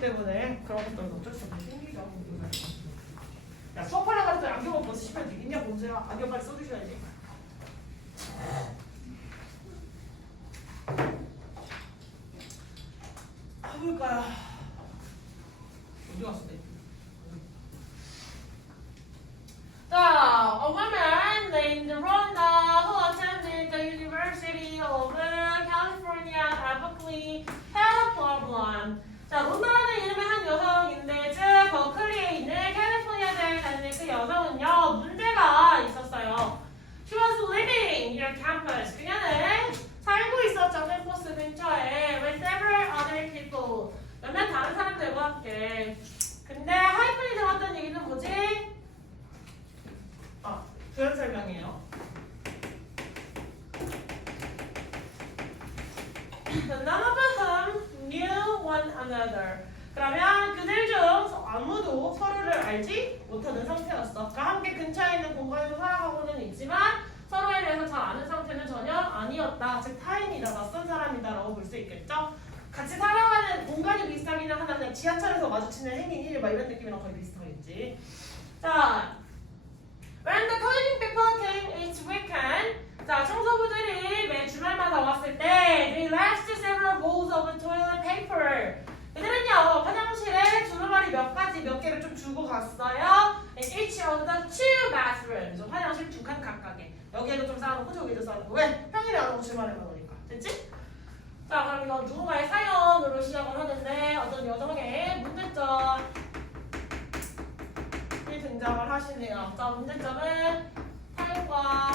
하기 때문에 그런 것들은 어쩔 수 없이 생기죠. 야, 수업하려고 해서 안경을 벗으시면 되겠냐, 본세야. 안경 빨리 써주셔야지. 해볼까요? 어디 갔어, 내? 자, a woman named Rhonda who attended the University of California at Berkeley had a problem. 자, 론다라는 이름의 한 여성인데 즉 버클리에 있는 캘리포니아 대학에 다니는 그 여성은요 문제가 있었어요. She was living near campus. 그녀는 살고 있었죠 캠퍼스 근처에 with several other people. 몇몇 다른 사람들과 함께. 근데 하이픈이 들어왔던 얘기는 뭐지? 부연 설명이에요. None of them knew one another. 그러면 그들 중 아무도 서로를 알지 못하는 상태였어. 그러니까 함께 근처에 있는 공간에서 살아가고는 있지만 서로에 대해서 잘 아는 상태는 전혀 아니었다. 즉 타인이다, 낯선 사람이다라고 볼 수 있겠죠. 같이 살아가는 공간이 비슷하기는 하나 그냥 지하철에서 마주치는 행인 일 막 이런 느낌이랑 거의 비슷하겠지. 자, when the cleaning people came each weekend. 자, 청소부들이 매 주말마다 왔을 때 they left several rolls of toilet paper. 그들은요 화장실에 두루마리 몇 개를 좀 주고 갔어요. In each of the two bathrooms. 화장실 두 칸 각각에. 여기에도 좀 쌓아놓고 저기도 쌓아놓고. 왜? 평일에 안 오고 주말에만 오니까. 됐지? 자, 그럼 이건 누군가의 사연으로 시작을 하는데 어떤 여성의 문제점이 등장을 하시네요. 자, 문제점은 타인과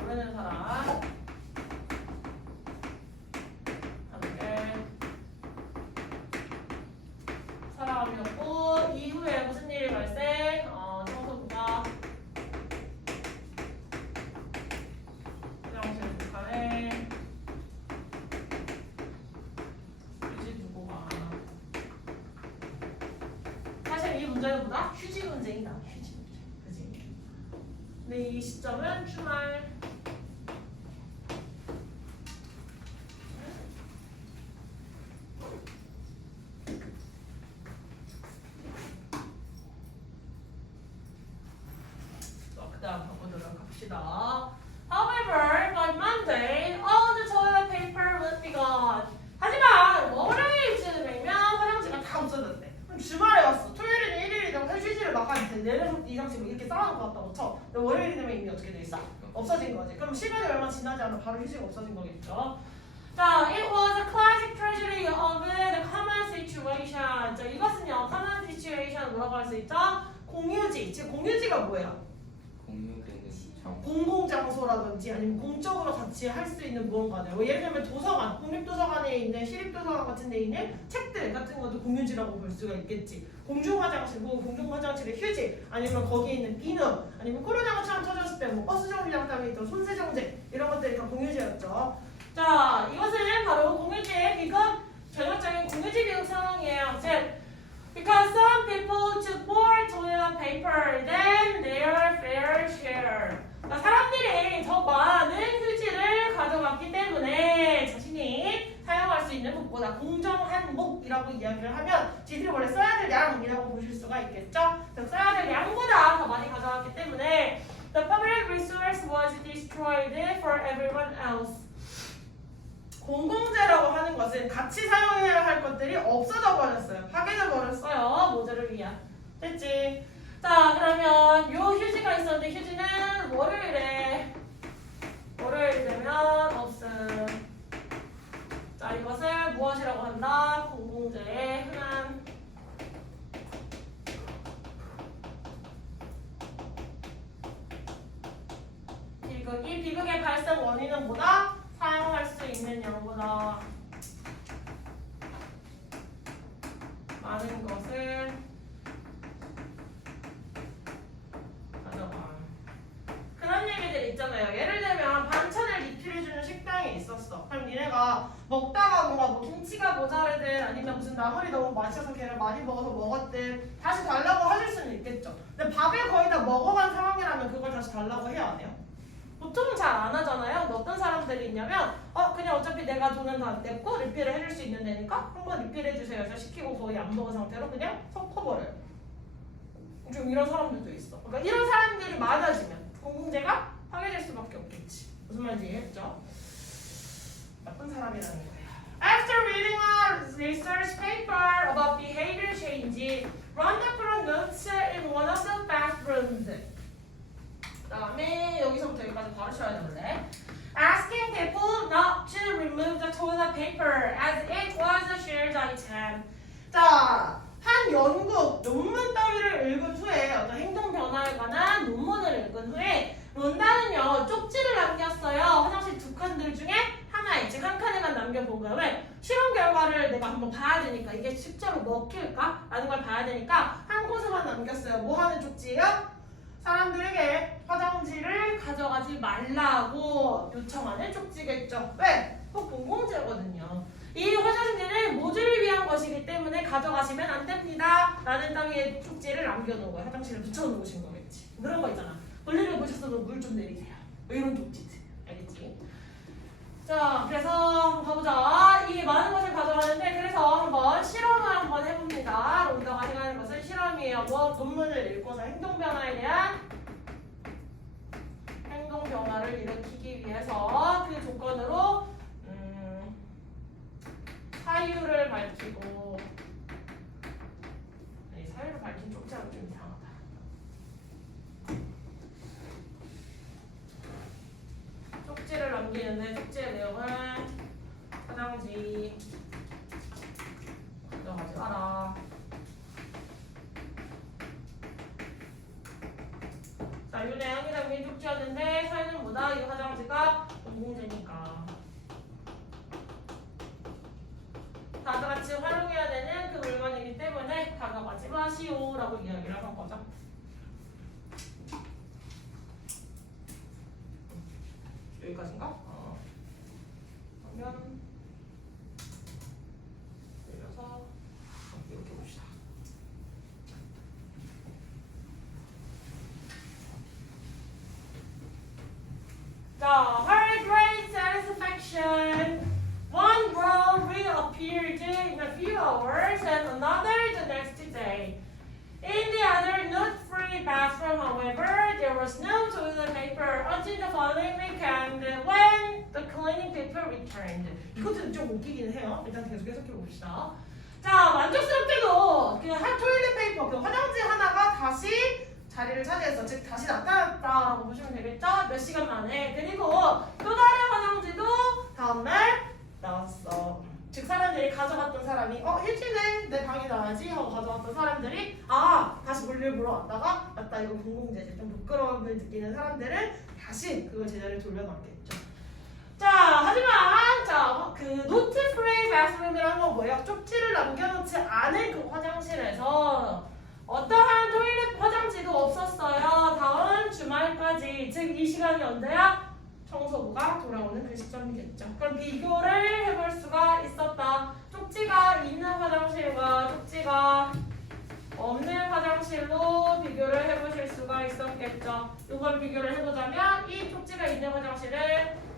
모르는 사람 함께 살아가면서 이후에 무슨 일이 발생? 청소부가 화장실 북한에 휴지 두고 가. 사실 이 문제는 뭐다? 휴지 문제이다. 휴지 문제. 그지? 근데 이 시점은 주말. However, by Monday, all the toilet paper would be gone. 하지만 월요일쯤이면 화장지가 다 없어졌대. 그럼 주말에 왔어. 토요일이나 일요일이 되면 휴지를 막 한 4장 이상씩 이렇게 쌓아놓고 왔다고 쳐. 근데 월요일이 되면 이미 어떻게 돼 있어? 없어진 거지. 그럼 시간이 얼마 지나지 않아 바로 휴지가 없어진 거겠죠. 자, it was a classic tragedy of the common situation. 자, 이것은요, common situation 뭐라고 할 수 있죠? 공유지. 즉 공유지가 뭐예요? 공공장소라든지 아니면 공적으로 같이 할 수 있는 무언가들. 예를 들면 도서관, 국립도서관에 있는 시립도서관 같은 데 있는 책들 같은 것도 공유지라고 볼 수가 있겠지. 공중화장실, 뭐 공중화장실의 휴지, 아니면 거기에 있는 비누, 아니면 코로나가 처음 터졌을 때 뭐 버스 정류장에 있던 손세정제 이런 것들이 다 공유지였죠. 자, 이것은 바로 공유지의 비극, 전형적인 공유지 비극 상황이에요. 즉, because some people took more toilet paper than their fair share. 그러니까 사람들이 더 많은 휴지를 가져갔기 때문에 자신이 사용할 수 있는 묵보다 공정한 묵이라고 이야기를 하면 지들이 원래 써야 될 양이라고 보실 수가 있겠죠. 써야 될 양보다 더 많이 가져갔기 때문에 the public resource was destroyed for everyone else. 공공재라고 하는 것은 같이 사용해야 할 것들이 없어져 버렸어요. 파괴돼 버렸어요. 모두를 위한. 됐지? 자, 그러면 요 휴지가 있었는데 휴지는 월요일 되면 없음. 자, 이것을 무엇이라고 한다? 공공재의 흔한 비극. 이 비극의 발생 원인은 뭐다? 사용할 수 있는 양보다 많은 것을 가져가. 그런 얘기들 있잖아요. 예를 들면 반찬을 리필해주는 식당이 있었어. 그럼 니네가 먹다가 뭔가 뭐 김치가 모자르든 아니면 무슨 나물이 너무 맛있어서 걔를 많이 먹어서 먹었든 다시 달라고 하실 수는 있겠죠. 근데 밥을 거의 다 먹어간 상황이라면 그걸 다시 달라고 해야 안 해요? 보통은 잘 안 하잖아요. 근데 어떤 사람들이 있냐면 그냥 어차피 내가 돈은 다 냈고 리필을 해줄 수 있는 데니까 한번 리필해주세요 해서 시키고 거의 안 먹은 상태로 그냥 섞어버려요. 좀 이런 사람들도 있어. 그러니까 이런 사람들이 많아지면 공공재가 파괴될 수밖에 없겠지. 무슨 말인지 이해했죠? 나쁜 사람이라는 거예요. After reading a research paper about behavior change, Rhonda put notes in one of the bathrooms. 그 다음에 여기서부터 여기까지 바로 쳐야 되는데 Asking people not to remove the toilet paper as it was a shared item. 자, 한 연구 논문 따위를 읽은 후에 어떤 행동 변화에 관한 논문을 읽은 후에 론다는요 쪽지를 남겼어요. 화장실 두 칸들 중에 하나에 즉 한 칸에만 남겨본 거예요. 왜? 실험 결과를 내가 한번 봐야 되니까 이게 실제로 먹힐까? 라는 걸 봐야 되니까 한 곳에만 남겼어요. 뭐 하는 쪽지예요? 사람들에게 화장지를 가져가지 말라고 요청하는 쪽지겠죠. 왜? 그거 공공재거든요. 이 화장지는 모두를 위한 것이기 때문에 가져가시면 안 됩니다. 라는 따위의 쪽지를 남겨놓은 거예요. 화장실에 붙여놓으신 거겠지. 그런 거 있잖아. 볼일을 보셨어도 물 좀 내리세요. 뭐 이런 쪽지들. 알겠지? 자, 그래서 한번 가보자. 이 많은 것을 가져가는데 그래서 한번 실험을 한번 해봅니다. 론다가 생각하는 것은 실험이에요. 뭐 논문을 읽고서 행동 변화에 대한 행동 변화를 일으키기 위해서 그 조건으로 사유를 밝히고 사유를 밝힌 쪽지하고 좀 이상하다. 쪽지를 남기는데 쪽지의 내용은 화장지 가져가지 마라. 자, 이 내용이 담긴 쪽지였는데 사유는 뭐다? 이 화장지가 공공재니까 다들 같이 활용해야 되는 그 물건이기 때문에 가져가지 마시오 라고 이야기를 한 거죠. 여기까지인가? 그러면 내려서 이렇게 봅시다. 자, her great satisfaction. One girl reappeared in a few hours and another the next day. In the other note-free bathroom, however, there was no toilet paper until the following weekend when the cleaning people returned. 이것도 좀 웃기긴 해요. 일단 계속 해봅시다. 자, 만족스럽게도 그 한 토일렛 페이퍼, 그 화장지 하나가 다시 자리를 차지했어. 즉 다시 나타났다라고 보시면 되겠죠? 몇 시간 만에. 그리고 또 다른 화장지도 다음날 나왔어. 즉 사람들이 가져갔던 사람이 일진에 내 방에 나와야지 하고 가져갔던 사람들이 다시 볼일 보러 왔다가 맞다 이거 공공재지 좀 부끄러움을 느끼는 사람들은 다시 그걸 제자리에 돌려놨겠죠. 자, 하지만 그 노트 프리 바스룸이라는 건 뭐예요? 쪽지를 남겨놓지 않은 그 화장실에서 어떠한 토일렛 화장지도 없었어요. 다음 주말까지. 즉 이 시간이 언제야? 청소부가 돌아오는 그 시점이겠죠. 그럼 비교를 해볼 수가 있었다. 쪽지가 있는 화장실과 쪽지가 없는 화장실로 비교를 해보실 수가 있었겠죠. 이걸 비교를 해보자면 이 쪽지가 있는 화장실은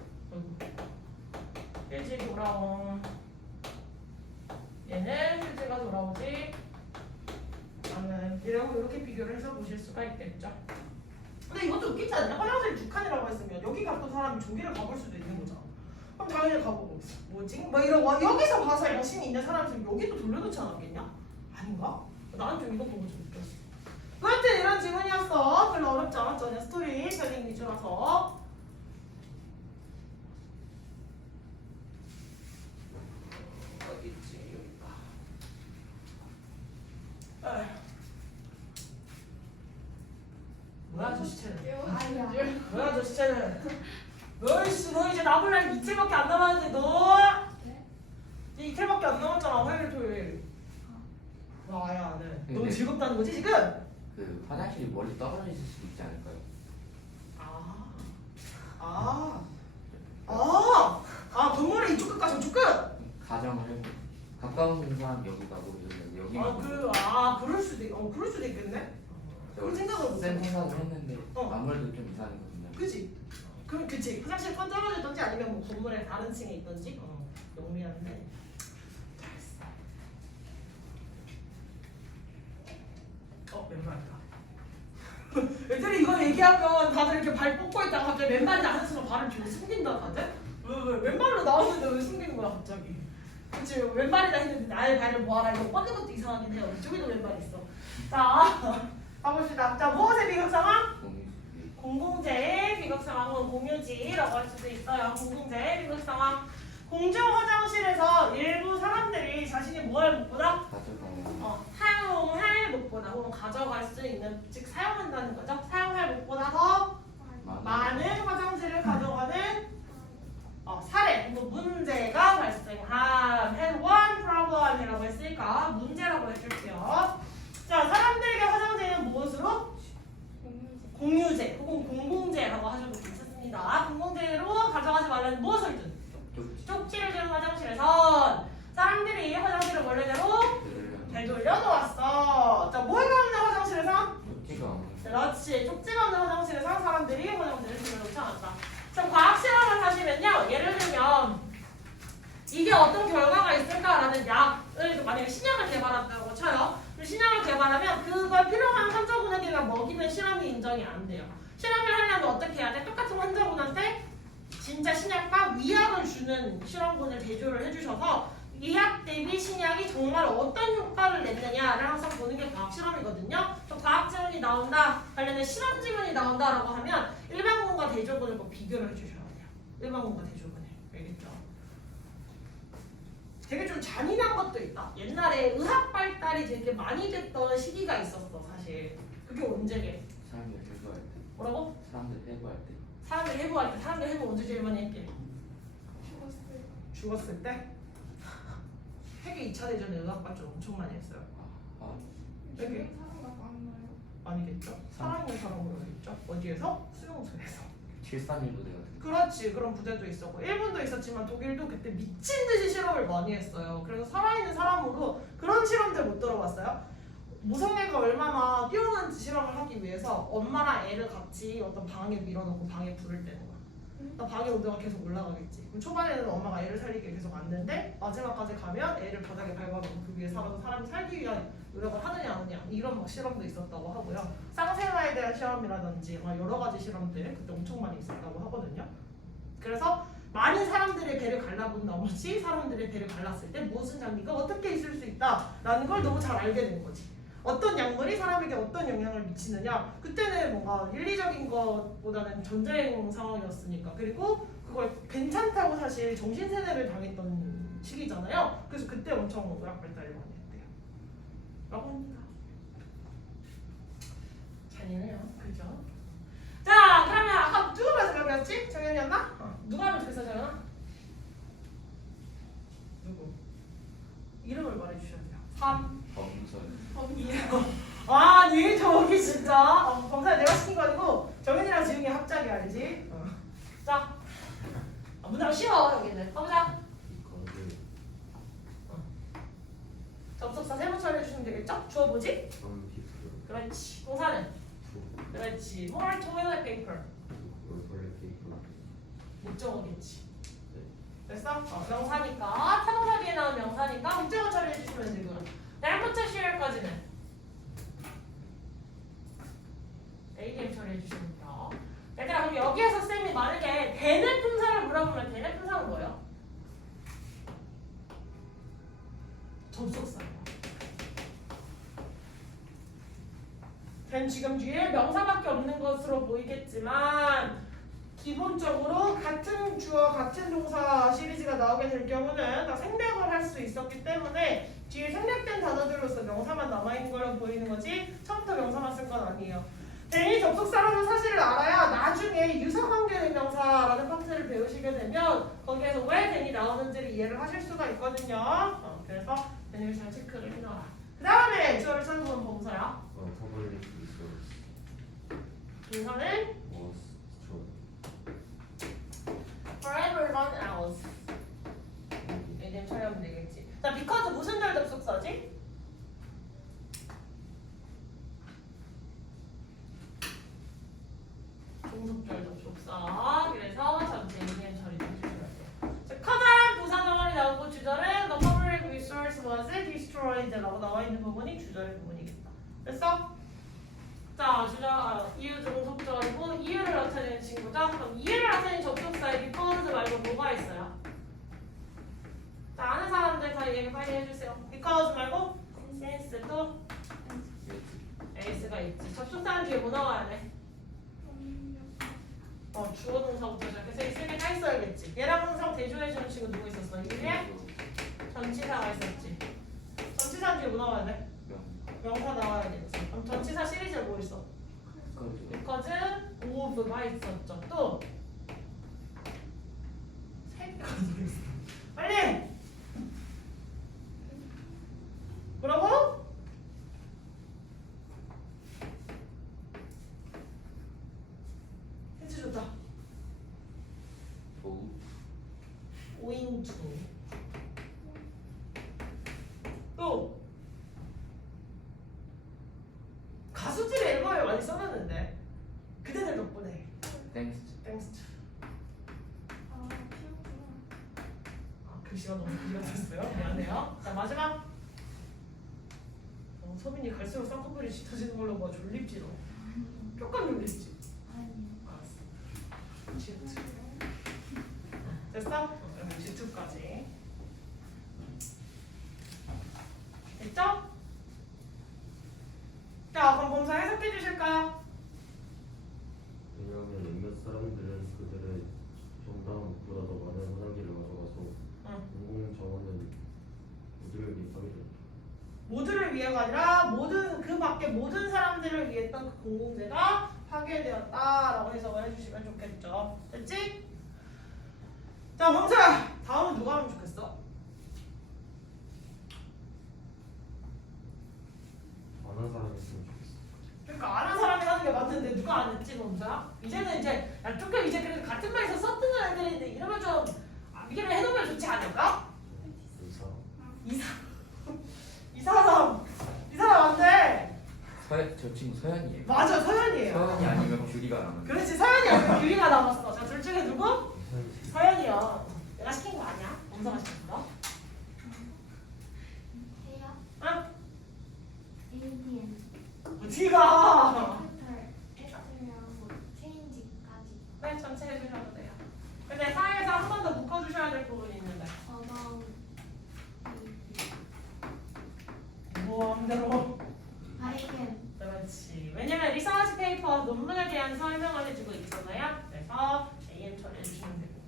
일찍 돌아온 얘는 휴지가 돌아오지 않는 이렇게 비교를 해서 보실 수가 있겠죠. 근데 이것도 웃기지 않냐? 화장실 두 칸이라고 했으면 여기 갔던 사람이 저기를 가볼 수도 있는 거잖아. 그럼 당연히 가보고 뭐지? 뭐 이러고 여기서 봐서 양심이 있는 사람들은 여기도 돌려놓지 않았겠냐? 아닌가? 나는 좀 이거 보고 좀 웃겼어. 여하튼 이런 질문이었어. 별로 어렵지 않았죠? 스토리 텔링 위주라서. 어디 있지? 여기다. 뭐야 저 시체는? 뭐야 저 시체는? 너 이제 나불날 이틀밖에 안 남았는데 너? 이제 이틀밖에 안 남았잖아. 화요일 토요일. 와야 안 해. 너무 즐겁다는 거지 지금? 그 화장실이 멀리 떨어져 있을 수도 있지 않을까요? 건물의 이쪽 끝과 저쪽 끝? 가정을 해보 가까운 사람 여기 가고 여기 그럴 수도 있겠네. 그런 생각을 못 쌤 해. 생각을 했는데 아무래도 좀 이상하거든요. 그지? 그럼 그치. 화장실 건 떨어지던지 아니면 뭐 건물의 다른 층에 있던지. 용리한데. 맨발이다. 애들이 이거 얘기하면 다들 이렇게 발 뻗고 있다가 갑자기 맨발이다 하는 순간 발을 뒤로 숨긴다 다들? 왜 맨발로 나오는데 왜 숨기는 거야 갑자기? 그치 왼발이다 했는데 나의 발을 모아라 이거 뻗는 것도 이상하긴 해요. 이쪽에도 왼발 있어. 자 가봅시다. 자 무엇의 비극상황? 공공재의 비극상황은 공유지라고 할 수도 있어요. 공공재의 비극상황. 공중 화장실에서 일부 사람들이 자신이 뭘 못보다 사용할 못보다 혹은 가져갈 수 있는 즉 사용한다는 거죠. 사용할 못보다 더 많은 화장실을 가져가는 사례 혹은 문제가 발생한 had one problem이라고 했으니까 문제라고 해줄게요. 자 사람들에게 화장실은 무엇으로? 공유재 혹은 공공재라고 하셔도 괜찮습니다. 공공재로 가져가지 말라는 무엇을든 쪽지를 주는 화장실에선 사람들이 화장실을 원래대로 되돌려 놓았어. 자, 뭐가 없는 화장실에선? 쪽지가 없는. 그렇지. 쪽지가 없는 화장실에선 사람들이 화장실을 되돌려 놓지 않았다. 자, 과학 실험을 하시면요. 예를 들면 이게 어떤 결과가 있을까라는 약을 만약에 신약을 개발한다고 쳐요. 그 신약을 개발하면 그걸 필요한 환자분에게만 먹이면 실험이 인정이 안 돼요. 실험을 하려면 어떻게 해야 돼? 똑같은 환자분한테 진짜 신약과 위약을 주는 실험군을 대조를 해주셔서 위약 대비 신약이 정말 어떤 효과를 냈느냐를 항상 보는 게 과학 실험이거든요. 또 과학 지문이 나온다, 관련된 실험 지문이 나온다라고 하면 일반군과 대조군을 꼭 비교를 해주셔야 돼요. 일반군과 대조군을. 알겠죠? 되게 좀 잔인한 것도 있다. 옛날에 의학 발달이 되게 많이 됐던 시기가 있었어, 사실. 그게 언제게? 사람들 해부할 때. 뭐라고? 사람들 해부할 때. 사람들 해부할 때. 사람들 해부 언제 제일 많이 했게? 죽었을 때? 세계 2차 대전에 의학 발전 엄청 많이 했어요. 지금 사람과 많나요? 아니겠죠? 살아있는 사람으로 했죠. 어디에서? 수용소에서. 731 부대 같은. 그렇지. 그런 부대도 있었고 일본도 있었지만 독일도 그때 미친 듯이 실험을 많이 했어요. 그래서 살아있는 사람으로 그런 실험들 못 들어봤어요? 모성애가 얼마나 뛰어난 실험을 하기 위해서 엄마랑 애를 같이 어떤 방에 밀어넣고 방에 불을 떼는 거야. 그러니까 방의 온도가 계속 올라가겠지. 그럼 초반에는 엄마가 애를 살리기 계속 왔는데 마지막까지 가면 애를 바닥에 밟아놓고 그 위에 살아서 사람이 살기 위한 노력을 하느냐 안 하느냐 이런 막 실험도 있었다고 하고요. 쌍생아에 대한 실험이라든지 막 여러 가지 실험들 그때 엄청 많이 있었다고 하거든요. 그래서 많은 사람들의 배를 갈라본 나머지 사람들의 배를 갈랐을 때 무슨 장기가 어떻게 있을 수 있다라는 걸 너무 잘 알게 된 거지. 어떤 약물이 사람에게 어떤 영향을 미치느냐 그때는 뭔가 윤리적인 것보다는 전쟁 상황이었으니까 그리고 그걸 괜찮다고 사실 정신세뇌를 당했던 시기잖아요. 그래서 그때 엄청 의학 발달을 많이 했대요 라고 합니다. 잔인해요. 그죠? 자 그러면 아까 누가 마지막이었지? 정연이었나? 누가 하면 좋겠어 정연아? 누구? 이름을 말해주셔야 돼요. 3 범선. 아니 저기 진짜 범사야 내가 시킨 거 아니고 정현이랑 지웅이 합작이 알지? 자 문제가 쉬워 여기는 가보자. 이거를 접속사 세모 처리해주시면 되겠죠? 주어 뭐지? 피프. 그렇지 동사는? 그렇지 more toilet paper 원래 피프. 목적어겠지 됐어? 명사니까 타동사 뒤에 나온 명사니까 목적어 처리해주시면 되고요. 날부터 시월까지는 ADM 처리해주시면 돼요. 얘들아 그럼 여기에서 쌤이 만약에 대내 품사를 물어보면 대내 품사는 뭐예요? 접속사예요. 된 지금 뒤에 명사밖에 없는 것으로 보이겠지만 기본적으로 같은 주어 같은 동사 시리즈가 나오게 될 경우는 다 생략을 할 수 있었기 때문에 뒤에 생략된 단어들로서 명사만 남아있는 걸로 보이는 거지 처음부터 명사만 쓴 건 아니에요. 대리 접속사라는 사실을 알아야 나중에 유사관계 명사라는 파트를 배우시게 되면 거기에서 왜 대니 나오는지를 이해를 하실 수가 있거든요. 그래서 대니를 잘 체크를 해놔라. 그 다음에 주어를 찾아보면 범사야. 터블릭 리소스. 동사는 was for everyone else. 이름 처리하면 되겠지. 자, because 무슨 절 접속사지? 종속절 접속사. 그래 destroyed라고 나와 있는 부분이 주절 부분이겠다. 됐어? 자, 이유 종속절이고 이유를 나타내는 친구죠. 그럼 이유를 나타내는 접속사에 because 말고 뭐가 있어요? 자, 아는 사람들 다 얘기 빨리 해주세요. because 말고 since 또 as가 있지. 접속사는 뒤에 뭐 나와야 돼? 주어 동사부터 시작해서 이 세 개 다 있어야겠지. 얘랑 항상 대조해주는 친구 누구 있었어? 이게 전치사가 있었지. 전치사 뒤에 뭐 나와야 돼? 명사 나와야겠지. 그럼 전치사 시리즈에 뭐 있어? because of가 있었죠. 또 세 개가 있어. 빨리! 뭐라고? 힌트 줬다. 오인주. 또 가수들 앨범에 많이 써놨는데 그대들 덕분에. 땡스. 글씨가 너무 길어졌어요. 미안해요. 자, 마지막. 서빈이 갈수록 쌍꺼풀이 짙어지는 걸로 뭐 졸립지도. 조금 졸립지. 알았어. G2. 됐어? 그럼 G2까지. 됐죠? 자, 그럼 범사 해석해 주실까요? 왜냐하면 몇몇 사람들은 그들의 정당한 목보다 더 많은 화장지를 가져가서 공공 정원은 모두를 위해 파괴된다. 모두를 위해가 아니라 모든 그 밖에 모든 사람들을 위해 했던 그 공공재가 파괴되었다라고 해석을 해주시면 좋겠죠. 됐지? 자, 범사 다음은 누가 하면 좋겠어? 아는 사람이 있으면 좋겠어. 그러니까 아는 사람이 하는 게 맞는데 누가 안 했지, 범사? 이제는 이제 야, 조금 이제 그래도 같은 반에서 썼던 애들인데 이러면 좀 미리를 해놓으면 좋지 않을까? 이 사람 안 돼. 저 친구 서연이에요. 맞아, 서연이에요. 서연이 아니면 규리가 남은. 그렇지, 서연이 아니면 규리가 남았어. 자, 둘 중에 누구? 서연이요. 내가 시킨 거 아니야? 범사가 시킨 거? 해요? 응? ADM 어디가? S랑 체인지까지 네, 전체 해주셔도 돼요. 근데 사이에서 한 번 더 묶어주셔야 될 부분이 있는데. about 뭐 마음대로. IM 그렇지. 왜냐면 리서치 페이퍼 논문에 대한 설명을 해주고 있잖아요. 그래서 AM 처리해주시면 되고.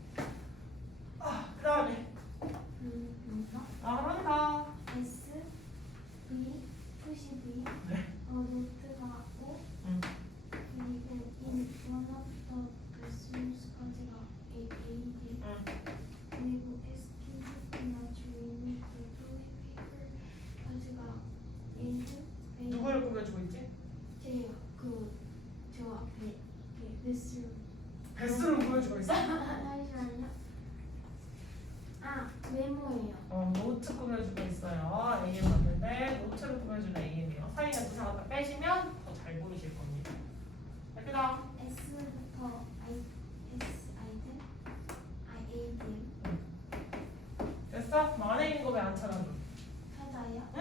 그 다음에. 뭔가 그러니까. S V 푸시 V 네. 노트가 O 그리고 in one of the resource까지가 AD 그리고 SQ나 주인 페이퍼까지가 AD 누구를 꾸며주고 있지? 제요 저 앞에 베스 베스를 꾸며주고 있어? 잠시만요. 메모예요. 노트 꾸며주고 있어요. AM 맞는데 노트를 꾸며주는 AM이요. 사이에 부사가 딱 빼시면 더 잘 보이실 겁니다. 그 다음. S부터 S 아이템 IADM 됐어? 뭐 안에 있는 거 왜 안 찾아줘? 찾아요. 응.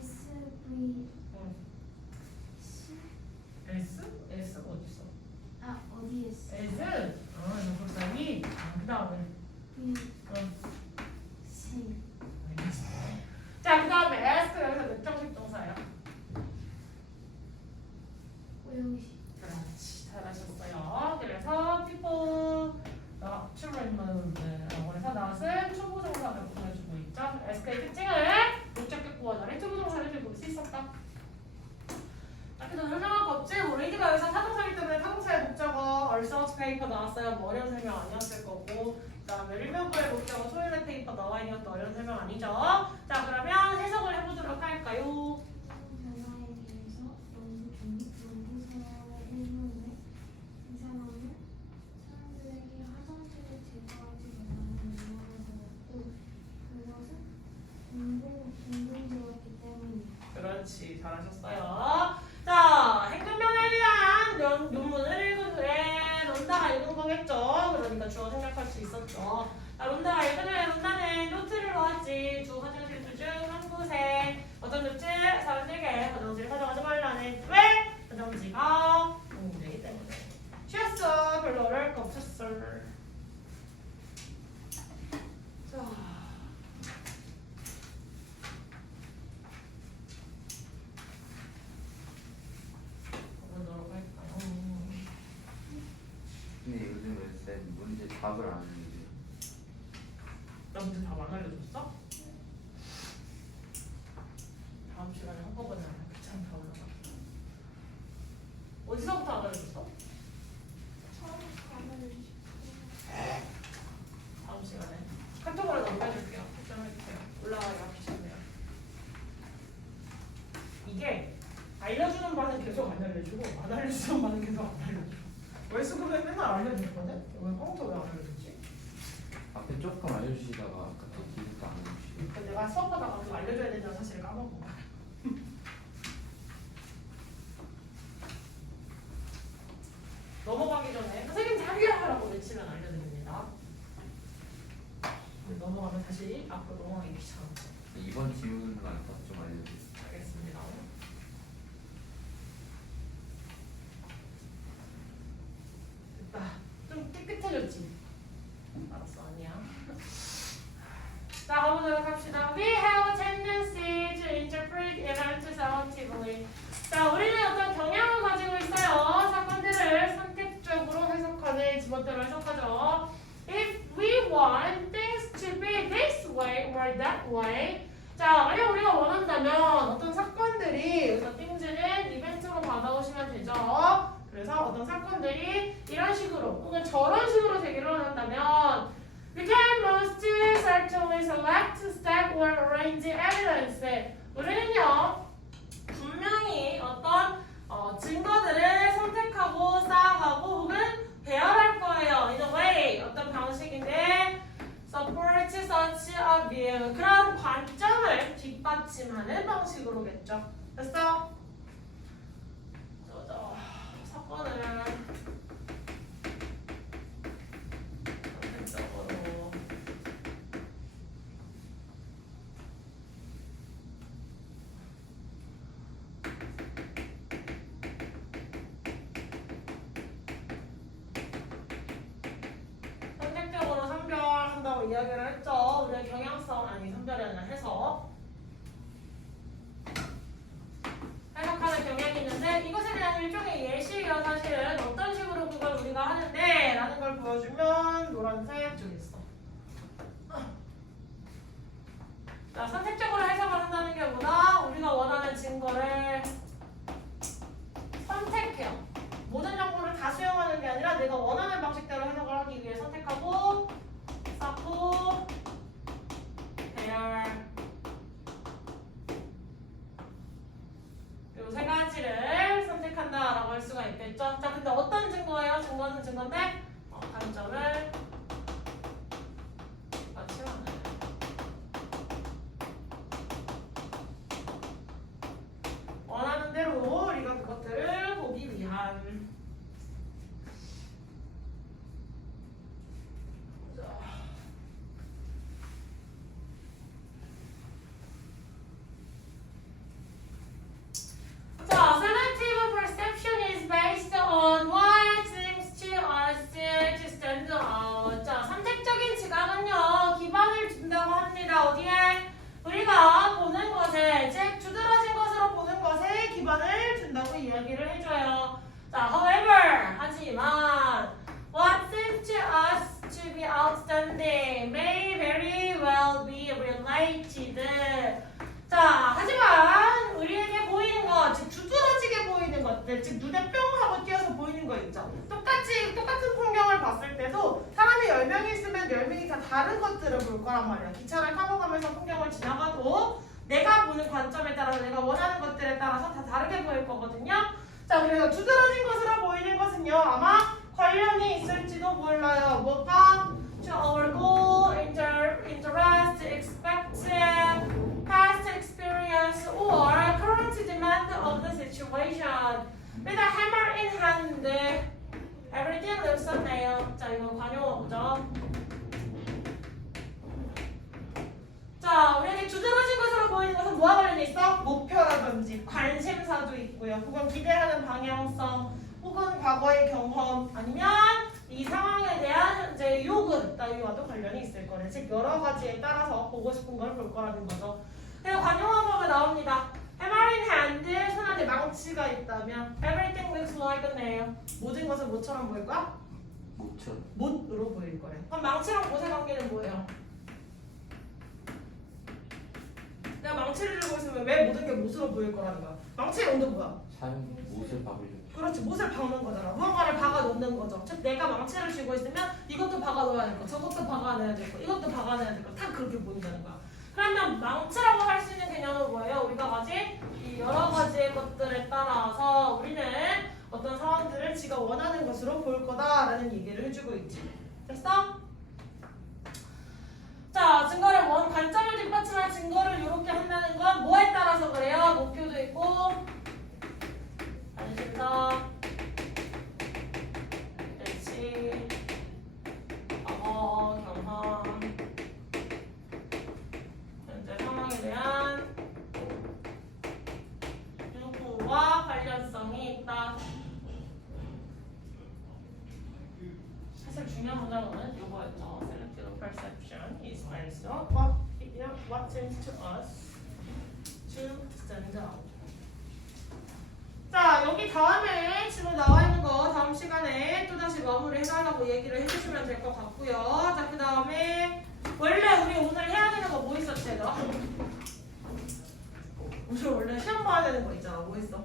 SV C S? S가 어딨어? 어디에 있어? S? 접속사기. 그 다음에. V 응. C 알겠어. 자, 그 다음에 S 여기서 몇 정식 동사예요? 고용식 그렇지, 잘하셨어요. 그래서 people children라고 해서 낫은 초보 동사를 보여주고 있죠. SK의 특징을 목적격 보완하는 초보 동사를 볼 수 있었다. 딱히 더 설명할 거 없지? 우리가 여기서 타동사기 때문에 타동사의 목적어 research paper 나왔어요. 뭐 어려운 설명 아니었을 거고. 그다음에 리멤버의 목적어 토일렛 페이퍼 나와 있는 것도 어려운 설명 아니죠. 자, 그러면 해석을 해보도록 할까요? 변화에 대해서 농부 사람의 일문에 이 사람은 사람들에게 화장실을 제거하지 말라는 명령을 받았고 그것은 공동되었기 때문이다. 그렇지, 잘하셨어요. 자, 행정명령에 대한 논문을 읽은 후에 론다가 읽은 거겠죠. 그러니까 주어 생각할 수 있었죠. 자, 론다가 읽은 후에 론다는 노트를 놓았지. 두 화장실 중 한 곳에 답을 안 했는데. 나 문제 답 안 알려줬어? 다음 시간에 한꺼번에 안 해. 귀찮다 올라가. 어디서부터 안 알려줬어? 처음부터 안 알려주시고 다음 시간에 카톡으로 넘겨줄게요. 걱정해주세요. 올라가기가 귀찮네요. 이게 알려주는 바는 계속 안 알려주고 안 알려주는 바는 계속 안 알려줘. 월수금은 맨날 알려줬거든? 왜 황토 왜 안 알려줬지? 앞에 조금 알려주시다가 갑자기 뒤부터 안 해주시고. 그러니까 내가 수업하다가 그거 알려줘야 된다는 사실을 까먹은 거야. 넘어가기 전에 선생님 자기라고 외치면 알려드립니다. 넘어가면 다시 앞으로 넘어가기 귀찮아. 이번 질문만 좀 알려주세요. 알겠습니다. 됐다. 좀 깨끗해졌지? 알았어, 아니야. 자, 가보도록 합시다. We have a tendency to interpret events selectively. 자, 우리는 어떤 경향을 가지고 있어요. 사건들을 선택적으로 해석하는 지멋대로 해석하죠. If we want things to be this way or that way. 자, 만약 우리가 원한다면 어떤 사건들이 여기서 things는 이벤트로 받아오시면 되죠. 그래서 어떤 사건들이 이런 식으로 혹은 저런 식으로 되기를 원한다면 we can most certainly select, stack or arrange evidence. 우리는요 분명히 어떤 증거들을 선택하고 쌓아가고 혹은 배열할 거예요. In a way 어떤 방식인데 support such a view 그런 관점을 뒷받침하는 방식으로겠죠. 됐어? 사건을 선택적으로 선별한다고 이야기를 했죠. 우리가 경향성 아니 선별이 아니라 해석 해석하는 경향이 있는데 이것에 대한 일종의 예시예요. 사실은 어떤 식으로 그걸 우리가 하는데 라는 걸 보여주면 노란색 저기 있어. 자, 선택적으로 해석을 한다는 게 뭐다? 우리가 원하는 증거를 선택해요. 모든 정보를 다 수용하는 게 아니라 내가 원하는 방식대로 해석을 하기 위해 선택하고 쌓고 배열 이 세 가지를 선택한다라고 할 수가 있겠죠. 자, 근데 어떤 증거예요? 증거는 증거인데 단점을 맞추면 원하는 대로 우리가 그것들을 보기 위한 자, selective perception is based on what seems to us to stand out. 자, 선택적인 지각은요 기반을 둔다고 합니다. 어디에? 우리가 보는 것에, 즉 두드러진 것으로 보는 것에 기반을 둔다고 이야기를 해줘요. 자, however, 하지만 what seems to us to be outstanding may very well be related. 자, 하지만 우리에게 보이는 것, 즉 두드러지게 보이는 것들, 즉 눈에 뿅 하고 띄어서 보이는 거 있죠. 똑같은 풍경을 봤을 때도 사람이 10명이 있으면 10명이 다 다른 것들을 볼 거란 말이야. 기차를 타고 가면서 풍경을 지나가도 내가 보는 관점에 따라서 내가 원하는 것들에 따라서 다 다르게 보일 거거든요. 자, 그래서 두드러진 것으로 보이는 것은요 아마 관련이 있을지도 몰라요. 뭐가? To our goal, interest, expected, past experience, or current demand of the situation. With a hammer in hand, everything looks a nail. 자, 이건 관용어죠. 자, 우리에게 두드러진 것으로 보이는 것은 뭐와 관련이 있어? 목표라든지 관심사도 있고요. 혹은 기대하는 방향성, 혹은 과거의 경험, 아니면 이 상황에 대한 현재의 요구 따위와도 관련이 있을 거래. 즉 여러 가지에 따라서 보고 싶은 걸 볼 거라는 거죠. 그리고 관용어가 나옵니다. hammer in hand, 손 안에 망치가 있다면 everything looks like a nail. 모든 것은 뭐처럼 보일 거야? 못쳐. 못으로 보일 거래. 그럼 망치랑 못의 관계는 뭐예요? 내가 망치를 들고 있으면 왜 모든 게 못으로 보일 거라는 거야? 망치의 용도 뭐야? 사용 못을 박으려. 그렇지, 못을 박는 거잖아. 무언가를 박아 놓는 거죠. 즉 내가 망치를 쥐고 있으면 이것도 박아 놓아야 될 거, 저것도 박아 놔야 될 거, 이것도 박아 놔야 될 거, 다 그렇게 보인다는 거야. 그러면 망치라고 할 수 있는 개념은 뭐예요? 우리가 가진 이 여러 가지의 것들에 따라서 우리는 어떤 상황들을 지가 원하는 것으로 볼 거다라는 얘기를 해주고 있지. 됐어? 자, 증거를 관점을 뒷받침할 증거를 이렇게 한다는 건 뭐에 따라서 그래요? 목표도 있고 관심사, 일치, 과거, 경험, 현재 상황에 대한 유구와 관련성이 있다. 사실 중요한 문장은 이거였죠. Selective perception is also what seems to us to stand out. 자, 여기 다음에 지금 나와 있는 거 다음 시간에 또 다시 마무리 해달라고 얘기를 해주시면 될 것 같고요. 자, 그 다음에 원래 우리 오늘 해야 되는 거 뭐 있었지, 얘들아? 우리 원래 시험 봐야 되는 거 있잖아. 뭐 있어?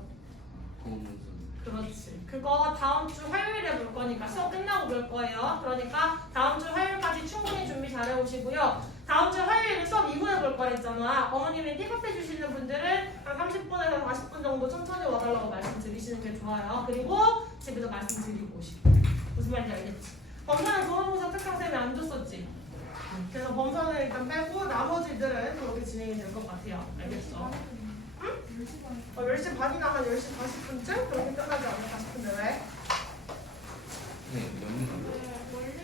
공문서. 그렇지. 그거 다음 주 화요일에 볼 거니까 시험 끝나고 볼 거예요. 그러니까 다음 주 화요일까지 충분히 준비 잘 해오시고요. 다음 주 화요일에 수업 이후에 볼 거랬잖아. 어머님이 픽업해 주시는 분들은 한 30분에서 40분 정도 천천히 와달라고 말씀드리시는 게 좋아요. 그리고 집에서 말씀드리고 오시고. 무슨 말인지 알겠지? 범선은 도모부서 특강쌤이 안 줬었지? 그래서 범선을 일단 빼고 나머지들은 그렇게 진행이 될 것 같아요. 알겠어? 10시 반이나 한 10시 40분쯤? 그렇게 끝나지 않을까 싶은데 왜? 네, 명리가. 원래